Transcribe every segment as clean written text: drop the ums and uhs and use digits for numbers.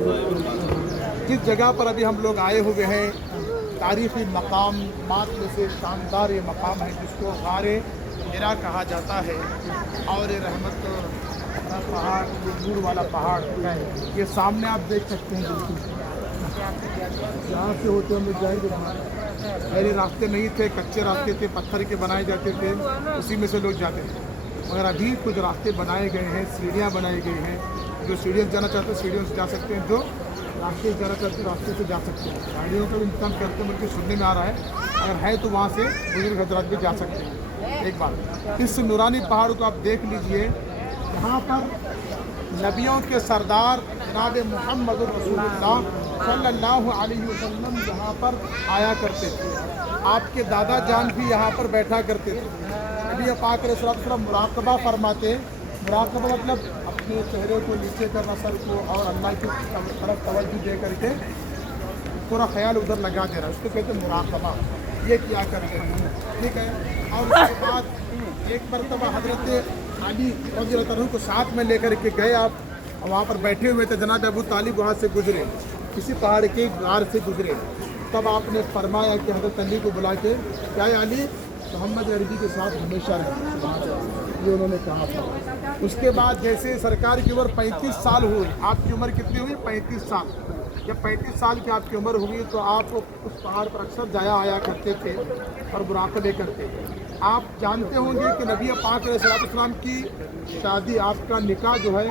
जिस जगह पर अभी हम लोग आए हुए हैं तारीख़ी मकाम मात में से शानदार ये मकाम है जिसको गारे हिरा कहा जाता है। और ये रहमत का पहाड़, ये नूर वाला पहाड़ है, ये सामने आप देख सकते हैं। बिल्कुल यहाँ से होते हम लोग जाएंगे वहाँ। पहले रास्ते नहीं थे, कच्चे रास्ते थे, पत्थर के बनाए जाते थे, उसी में से लोग जाते थे। मगर अभी कुछ रास्ते बनाए गए हैं, सीढ़ियाँ बनाई गई हैं। जो सीढ़ियों से जाना चाहते हैं सीढ़ियों से जा सकते हैं, जो रास्ते से जाना चाहते हैं रास्ते से जा सकते हैं। गाड़ियों का भी इंतजाम करते हैं, बल्कि सुनने में आ रहा है अगर है तो वहाँ से बुजुर्ग हजरात भी जा सकते हैं। एक बार इस नूरानी पहाड़ को आप देख लीजिए। यहाँ पर नबियों के सरदार जनाब मोहम्मद रसूलुल्लाह सल्लल्लाहु अलैहि वसल्लम यहाँ पर आया करते थे। आपके दादा जान भी यहाँ पर बैठा करते थे। नबी पाक अलैहि सल्लम मुराकबा फरमाते। मुराकबा मतलब अपने चेहरे को नीचे करना, सर को, और अल्लाह की तरफ तवज्जो दे करके पूरा ख्याल उधर लगा देना, उसको कहते हैं मुराकबा। ये किया करते हैं, ठीक है। और उसके बाद एक मरतबा हजरत अली रज़ियल्लाहु अन्हु को साथ में लेकर के गए आप, वहाँ पर बैठे हुए थे। जनाब अबू तालिब वहाँ से गुजरे, किसी पहाड़ के गार से गुजरे। तब आपने फरमाया कि हजरत अली को बुला के, क्या अली मोहम्मद अरबी के साथ हमेशा रहे, ये उन्होंने कहा था। उसके बाद जैसे सरकार की उम्र 35 साल हुई, आपकी उम्र कितनी हुई? 35 साल। जब 35 साल की आपकी उम्र हुई तो आप उस पहाड़ पर अक्सर जाया आया करते थे और मुराक़बे करते थे। आप जानते होंगे कि नबी पाक अलैहिस्सलाम की शादी, आपका निकाह जो है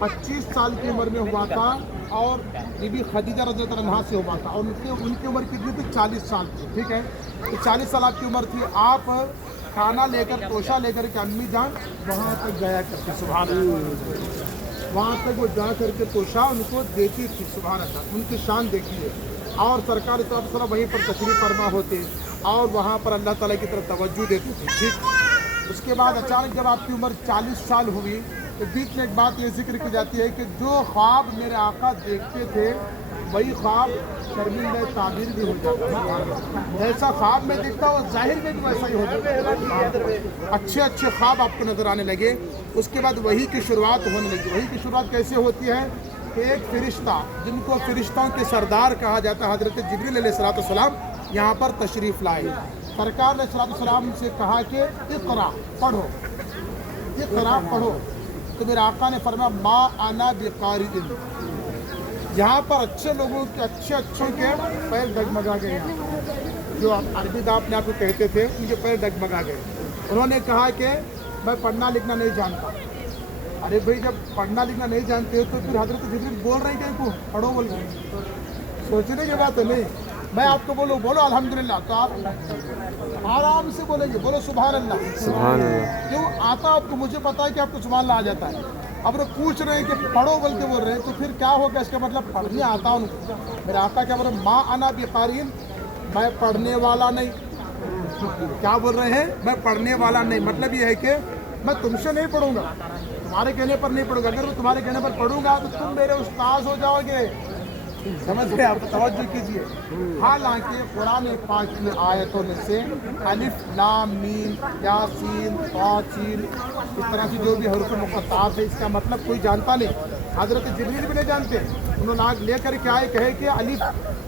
25 साल की उम्र में हुआ था और बीबी खदीजा रज़ियल्लाहु अन्हा से हुआ था। और उनकी उम्र कितनी थी? 40 साल थी, ठीक है। तो 40 साल आपकी उम्र थी। आप खाना लेकर, तोशा लेकर के अम्मी जान वहाँ तक जाया करते, सुभान अल्लाह। वहाँ तक वो जा करके तोशा उनको देती थी, सुभान अल्लाह। उनकी शान देखिए। और सरकार सल्लल्लाहु वहीं पर तशरीफ़ फरमा होते और वहाँ पर अल्लाह ताला की तरफ तवज्जो देती थी, ठीक। उसके बाद अचानक जब आपकी उम्र 40 साल हुई तो बीच में एक बात ये जिक्र की जाती है कि जो ख्वाब मेरे आका देखते थे वही ख्वाब शर्मिंदा ताबीर भी हो जाता। जैसा ख्वाब में दिखता वो जाहिर में भी वैसा ही हो जाता। अच्छे अच्छे ख्वाब आपको नजर आने लगे। उसके बाद वही की शुरुआत होने लगी। वही की शुरुआत कैसे होती है कि एक फरिश्ता, जिनको फरिश्तों के सरदार कहा जाता है, हजरत जिब्रील अलैहिस्सलाम यहाँ पर तशरीफ़ लाए। सरकार ने अलैहिस्सलाम से कहा कि इक़रा, पढ़ो, इक़रा पढ़ो। तो मेरे आका ने फरमाया मा आना बिक़ारिइन। यहाँ पर अच्छे लोगों के, अच्छों के पैर डगमगा गए। यहाँ जो अरबी दाप ने आपको कहते थे, उनके पैर डगमगा गए। उन्होंने कहा कि मैं पढ़ना लिखना नहीं जानता। अरे भाई, जब पढ़ना लिखना नहीं जानते तो फिर हजरत जिब्रील बोल रहे हैं को पढ़ो, बोल रहे हैं, सोचने की बात है। नहीं, मैं आपको बोलो अल्हम्दुलिल्लाह, तो आप आराम से बोलेंगे, बोलो सुभान अल्लाह, सुभान अल्लाह। क्यों आता आपको? मुझे पता है कि आपको सुभान अल्लाह आ जाता है। अब वो पूछ रहे हैं कि पढ़ो बोल के बोल रहे हैं, तो फिर क्या होगा? इसका मतलब पढ़ने आता उनको। मेरा आका क्या बोल रहे हैं? माँ आना बिक़ारिइन, मैं पढ़ने वाला नहीं। क्या बोल रहे हैं? मैं पढ़ने वाला नहीं। मतलब ये है कि मैं तुमसे नहीं पढ़ूंगा, तुम्हारे कहने पर नहीं पढ़ूंगा। अगर मैं तुम्हारे कहने पर पढ़ूंगा तो तुम मेरे उस्ताद हो जाओगे। समझ गए? आप तवज्जो कीजिए। हालांकि कुरान पाक की आयतों में से अलिफ लाम मीम यासीन तासीन इस तरह की जो भी हरूफ मुक़त्तात है, इसका मतलब कोई जानता नहीं। हज़रत जिब्रील भी नहीं जानते। उन्होंने आग लेकर के आए, कहे कि अलिफ,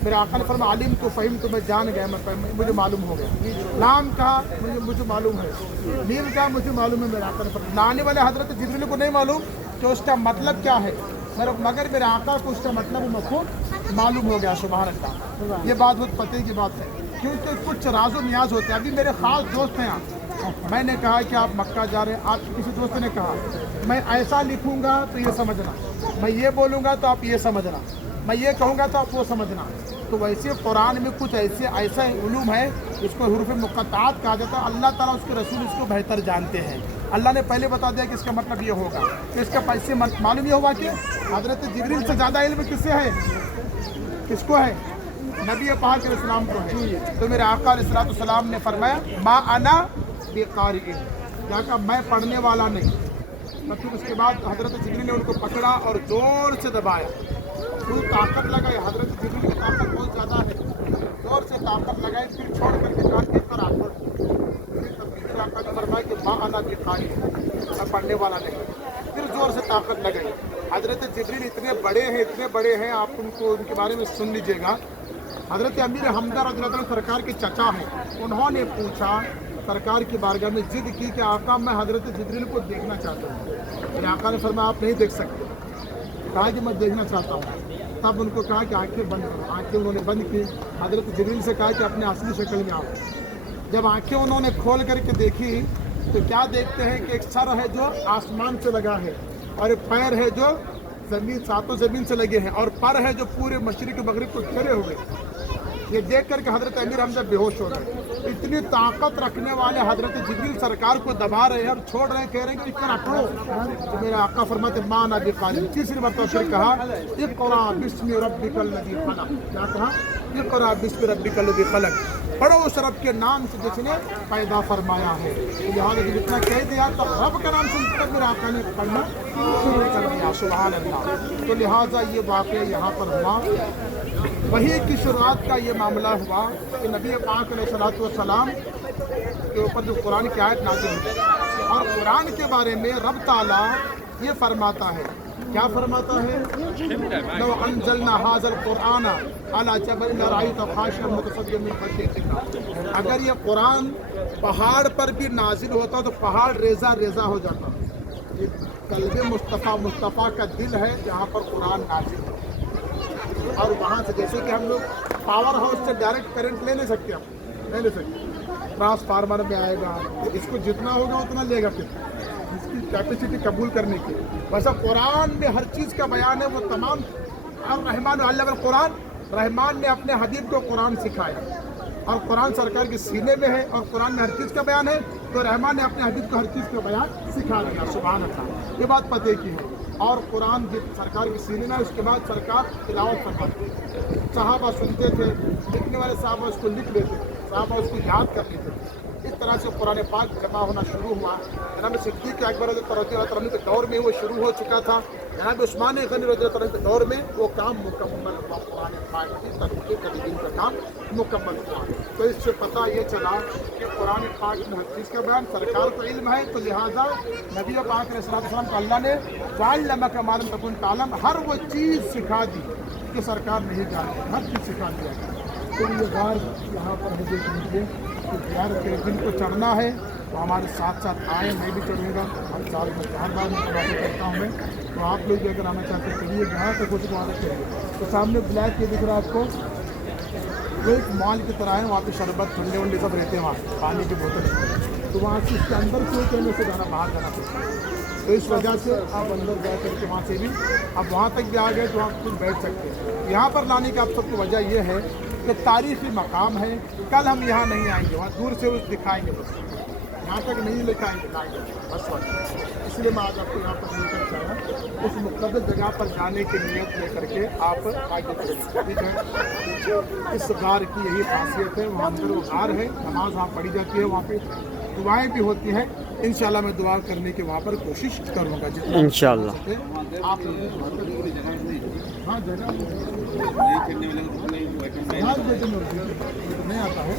मेरे आका ने फरमाया अलिम तो फ़हीम, तो मैं जान गया, मैं मुझे मालूम हो गया। लाम कहा, मुझे मालूम है। मीम कहा, मुझे मालूम है। मेरे आका ने फरमाया लाने वाले हज़रत जिब्रील को नहीं मालूम कि उसका मतलब क्या है, मगर मेरे आका को उसका मतलब मफ़हूम मालूम हो गया, सुभान अल्लाह। ये बात बहुत पते की बात है, क्योंकि कुछ राज़ो नियाज़ होते हैं। अभी मेरे ख़ास दोस्त हैं यहाँ, मैंने कहा कि आप मक्का जा रहे हैं, आप किसी दोस्त ने कहा मैं ऐसा लिखूँगा तो ये समझना, मैं ये बोलूँगा तो आप ये समझना, मैं ये कहूँगा तो आप वो समझना। तो वैसे कुरान में कुछ ऐसा उलूम है जिसको हुरूफ मुक़त्तात कहा जाता है। अल्लाह ताला उसके रसूल इसको बेहतर जानते हैं। अल्लाह ने पहले बता दिया कि इसका मतलब ये होगा, तो इसका पैसे मालूम ये हुआ कि हज़रत जिब्रील से ज़्यादा इल्म किससे है? किसको है? नबी पाक अलैहिस्सलाम को है। तो मेरे आका अलैहिस्सलाम ने फरमाया मा आना बिक़ारिइन, क्या कहा? मैं पढ़ने वाला नहीं। फिर उसके बाद हज़रत जिब्रील ने उनको पकड़ा और ज़ोर से दबाया, खूब ताकत लगाई। हज़रत जिब्रील की ताकत बहुत ज़्यादा है, ज़ोर से ताकत लगाई, फिर छोड़ करके कहा कि फिर आका ने फरमाया कि माँ आना बिक़ारिइन, मैं पढ़ने वाला नहीं। फिर ज़ोर से ताकत लगाई, हज़रत जिब्रील इतने बड़े हैं, आप उनको उनके बारे में सुन लीजिएगा। हज़रत अमीर हमदा रज़ियल्लाहु अन्हु सरकार के चचा हैं, उन्होंने पूछा सरकार की बारगाह में, जिद की कि आका मैं हज़रत जिब्रील को देखना चाहता हूँ। मेरे आका ने फरमाया आप नहीं देख सकते। कहा कि मैं देखना चाहता हूँ। तब उनको कहा कि आंखें बंद करो। आंखें उन्होंने बंद की। हज़रत जिब्रील से कहा कि अपने असली शक्ल में आओ। जब आंखें उन्होंने खोल करके देखी तो क्या देखते हैं कि एक सर है जो आसमान से लगा है, और एक पैर है जो सातों ज़मीन से लगे हैं, और पर है जो पूरे मशरिक़ मगरिब को घेरे हुए। ये देख करके हज़रत अमीर हमजा बेहोश हो गए। इतनी ताकत रखने वाले हज़रत जिब्रील सरकार को दबा रहे हैं और छोड़ रहे हैं, कह रहे हैं कि इतना पढ़ो। तो मेरे आका फरमाते माना बिक़ारिन। तीसरी मरतबा फिर कहा इक़रा बिस्मि रब्बिकल लज़ी खलक़। क्या कहा? इक़रा बिस्मि रब्बिकल लज़ी खलक़। पढ़ो उस रब के नाम से जिसने पैदा फरमाया है। तो लिहाजा जब इतना कह दिया तो रब का नाम सुनकर मेरे आका ने पढ़ना शुरू कर दिया। सुभान अल्लाह। तो लिहाजा ये वाक़या यहाँ पर हुआ। वही की शुरुआत का ये मामला हुआ कि नबी पाक अलैहिस्सलातु वस्सलाम के ऊपर जो कुरान की आयत नाज़िल हुई, और कुरान के बारे में रब ताला ये फरमाता है, क्या फरमाता है? लौ अंज़लना हाज़ल कुरान अला जबल लरअयतहु ख़ाशिअन मुतसद्दिअन मिन ख़श्यतिल्लाह। अगर ये कुरान पहाड़ पर भी नाजिल होता तो पहाड़ रेजा रेजा हो जाता। ये कल्बे मुस्तफ़ा का दिल है जहाँ पर कुरान नाजिल है। और वहाँ से जैसे कि हम लोग पावर हाउस से डायरेक्ट करंट ले नहीं सकते, हम ले सकते, ट्रांसफार्मर में आएगा, इसको जितना होगा उतना लेगा, फिर इसकी कैपेसिटी कबूल करने की। वैसा कुरान में हर चीज़ का बयान है, वो तमाम। और रहमान अल्लाह कुरान, रहमान ने अपने हबीब को कुरान सिखाया, और कुरान सरकार के सीने में है, और कुरान में हर चीज़ का बयान है, तो रहमान ने अपने हबीब को हर चीज़ का बयान सिखा दिया। सुभान अल्लाह। ये बात पते की है। और कुरान जब सरकार के सीने में, उसके बाद सरकार तिलावत फरमाते, सहाबा सुनते थे, लिखने वाले साहबा उसको लिख लेते थे, साहबा उसको याद कर लेते थे। इस तरह से कुरान पाक जमा होना शुरू हुआ। जनाब सिद्दीक़ अकबर रज़ियल्लाहु अन्हु के दौर में वो शुरू हो चुका था। जनाब उस्मान गनी रज़ियल्लाहु अन्हु के दौर में वो काम मुकम्मल हुआ। कुरान पाक की तदकीर तदवीन का काम मुकम्मल हुआ। तो इससे पता ये चला कि कुरान पाक में हर चीज़ का बयान, सरकार को इल्म है, तो लिहाजा नबी पाक अलैहिस्सलातु वस्सलाम को अल्लाह ने वअल्लमका मा लम तकुन तालम, हर वो चीज़ सिखा दी कि सरकार नहीं जानती, हर चीज़ सिखा दिया। तो ये गार यहाँ पर मुझे कीजिए कि यार के दिन को चढ़ना है तो हमारे साथ साथ आए, मैं भी चढ़ूँगा। हर साल में 4 बार मैं चढ़ाते करता हूँ मैं। तो आप लोग भी अगर आना चाहते चलिए, जहाँ तक कुछ वहाँ तक चलिए। तो सामने ब्लैक ये दिख रहा है आपको, वो एक मॉल की तरह है, वहाँ पे शरबत ठंडे वंडे सब रहते हैं, वहाँ पानी की बोतल। तो वहाँ से इसके अंदर से कहने से जाना, बाहर जाना पड़ता है। तो इस वजह से आप अंदर जा करके वहाँ से भी अब वहाँ तक भी आ गए तो आप खुद बैठ सकते हैं। यहाँ पर लाने की आप सबको वजह ये है कि तारीख़ी मकाम है। कल हम यहाँ नहीं आएंगे, वहाँ दूर से उस दिखाएंगे, बस यहाँ तक नहीं लेकर आएंगे बस वक्त। इसलिए मैं आज आपको यहाँ पर लेकर चाहा, उस मुक़द्दस जगह पर जाने की नीयत लेकर के आप आगे चलेंगे। ठीक है, इस गार की यही खासियत है। वहाँ अंदर वो गार है, नमाज वहाँ पढ़ी जाती है, वहाँ पे दुआएँ भी होती हैं। इंशाल्लाह मैं दुआ करने की वहाँ पर कोशिश करूँगा इंशाल्लाह। आप हाँ जगह नहीं आता है।